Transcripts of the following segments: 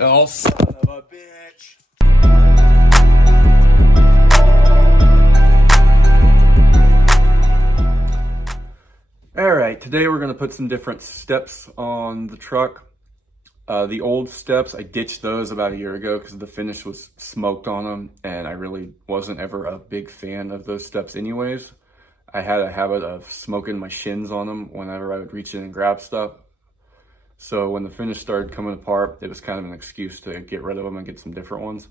Oh, son of a bitch. All right, today we're gonna put some different steps on the truck. The old steps, I ditched those about a year ago because the finish was smoked on them, and I really wasn't ever a big fan of those steps anyways. I had a habit of smoking my shins on them whenever I would reach in and grab stuff. So when the finish started coming apart, it was kind of an excuse to get rid of them and get some different ones.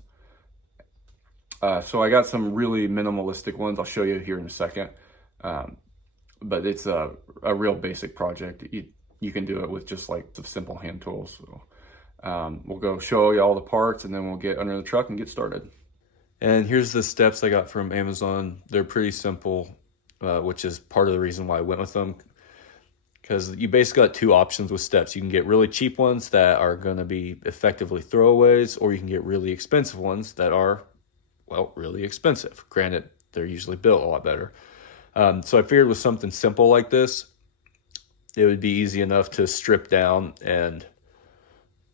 So I got some really minimalistic ones. I'll show you here in a second. But it's a real basic project. You can do it with just like some simple hand tools. So we'll go show you all the parts and then we'll get under the truck and get started. And here's the steps I got from Amazon. They're pretty simple, which is part of the reason why I went with them. Because you basically got two options with steps. You can get really cheap ones that are going to be effectively throwaways, or you can get really expensive ones that are, well, really expensive. Granted, they're usually built a lot better. So I figured with something simple like this, it would be easy enough to strip down and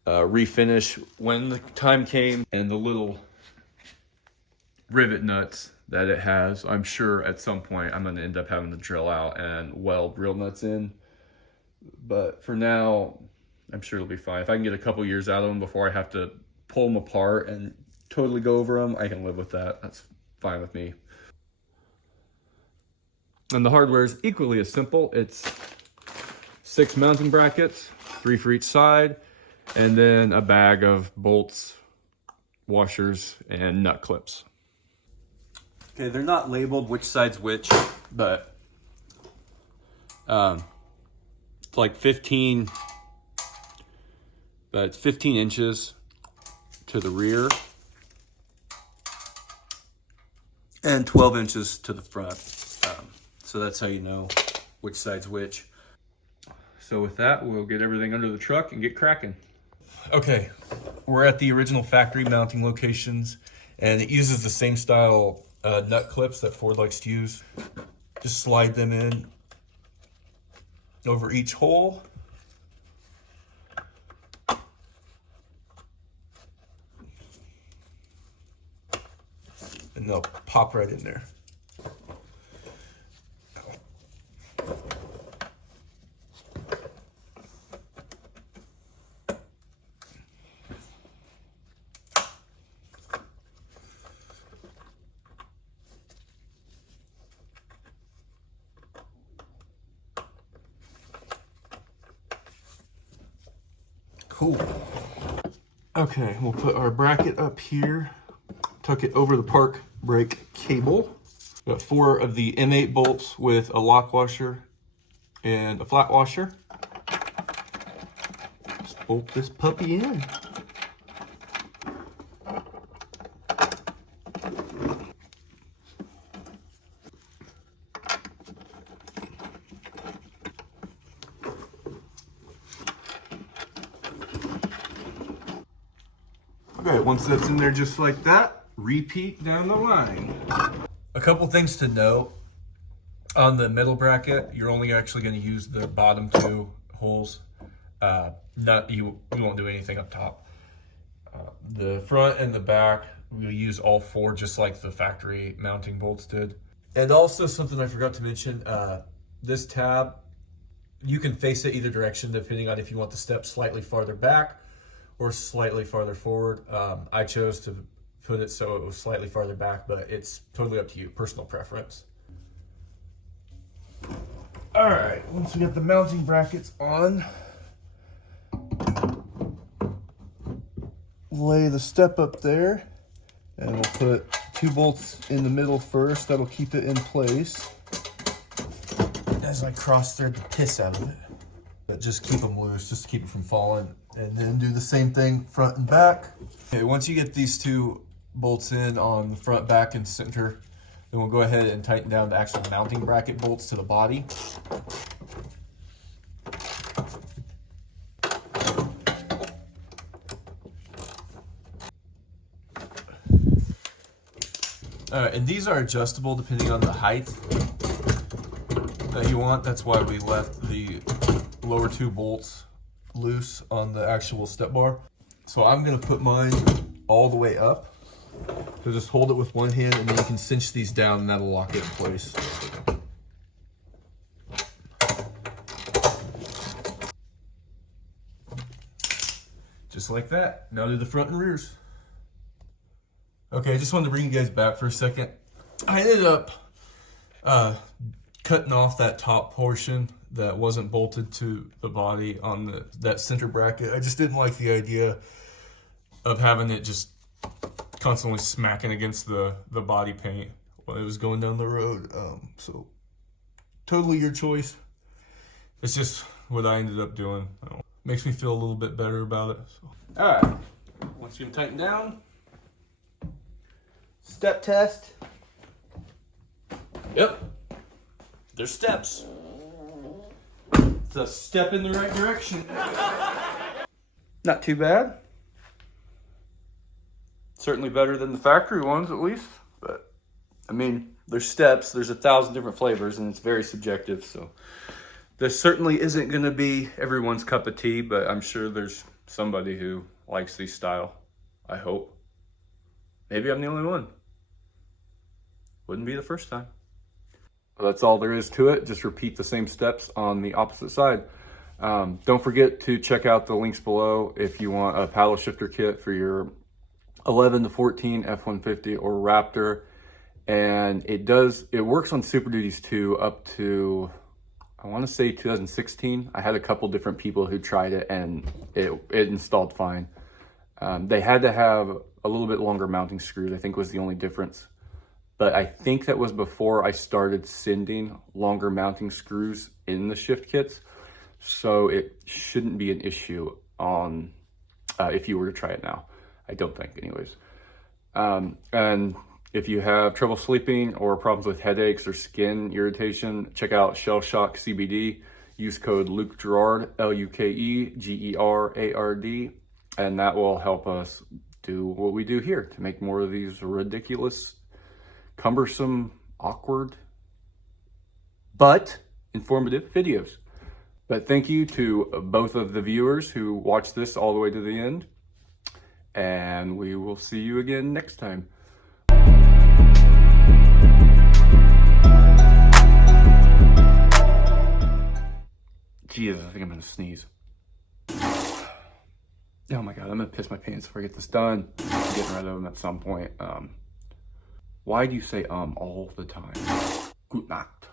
refinish when the time came. And the little rivet nuts that it has, I'm sure at some point I'm going to end up having to drill out and weld real nuts in. But for now, I'm sure it'll be fine. If I can get a couple years out of them before I have to pull them apart and totally go over them, I can live with that. That's fine with me. And the hardware is equally as simple. It's 6 mounting brackets, 3 for each side, and then a bag of bolts, washers, and nut clips. Okay, they're not labeled which side's which, but it's like 15, but it's 15 inches to the rear and 12 inches to the front. So that's how you know which side's which. So with that, we'll get everything under the truck and get cracking. Okay, we're at the original factory mounting locations, and it uses the same style nut clips that Ford likes to use. Just slide them in over each hole. And they'll pop right in there. Cool. Okay, we'll put our bracket up here, tuck it over the park brake cable. Got 4 of the M8 bolts with a lock washer and a flat washer. Just bolt this puppy in. Okay, once that's in there just like that, repeat down the line. A couple things to note. On the middle bracket, you're only actually going to use the bottom 2 holes. You won't do anything up top. The front and the back, we'll use all 4 just like the factory mounting bolts did. And also something I forgot to mention, this tab, you can face it either direction depending on if you want the step slightly farther back or slightly farther forward. I chose to put it so it was slightly farther back, but it's totally up to you, personal preference. All right, once we get the mounting brackets on, lay the step up there, and we'll put 2 bolts in the middle first. That'll keep it in place. As I cross thread the piss out of it. But just keep them loose, just to keep it from falling. And then do the same thing front and back. Okay, once you get these 2 bolts in on the front, back, and center, then we'll go ahead and tighten down the actual mounting bracket bolts to the body. And these are adjustable depending on the height that you want. That's why we left the lower 2 bolts loose on the actual step bar. So I'm gonna put mine all the way up. So just hold it with one hand and then you can cinch these down and that'll lock it in place. Just like that. Now to the front and rears. Okay, I just wanted to bring you guys back for a second. I ended up cutting off that top portion that wasn't bolted to the body on that center bracket. I just didn't like the idea of having it just constantly smacking against the body paint when it was going down the road. So totally your choice. It's just what I ended up doing. Makes me feel a little bit better about it. So. All right, once you can tighten down, step test. Yep, there's steps. It's a step in the right direction. Not too bad. Certainly better than the factory ones, at least. But I mean, there's steps. There's 1,000 different flavors, and it's very subjective. So this certainly isn't going to be everyone's cup of tea, but I'm sure there's somebody who likes these style. I hope. Maybe I'm the only one. Wouldn't be the first time. Well, that's all there is to it. Just repeat the same steps on the opposite side. Don't forget to check out the links below if you want a paddle shifter kit for your 11 to 14 F-150 or Raptor. And it works on Super Duties too, up to, I want to say 2016. I had a couple different people who tried it and it installed fine. They had to have a little bit longer mounting screws, I think was the only difference. But I think that was before I started sending longer mounting screws in the shift kits. So it shouldn't be an issue on if you were to try it now. I don't think anyways. And if you have trouble sleeping or problems with headaches or skin irritation, check out Shell Shock CBD. Use code Luke Gerard, LUKEGERARD, and that will help us do what we do here to make more of these ridiculous, cumbersome, awkward, but informative videos. But thank you to both of the viewers who watched this all the way to the end. And we will see you again next time. Jesus, I think I'm gonna sneeze. Oh my God, I'm gonna piss my pants before I get this done. I'm getting rid of them at some point. Why do you say all the time? Gute Nacht.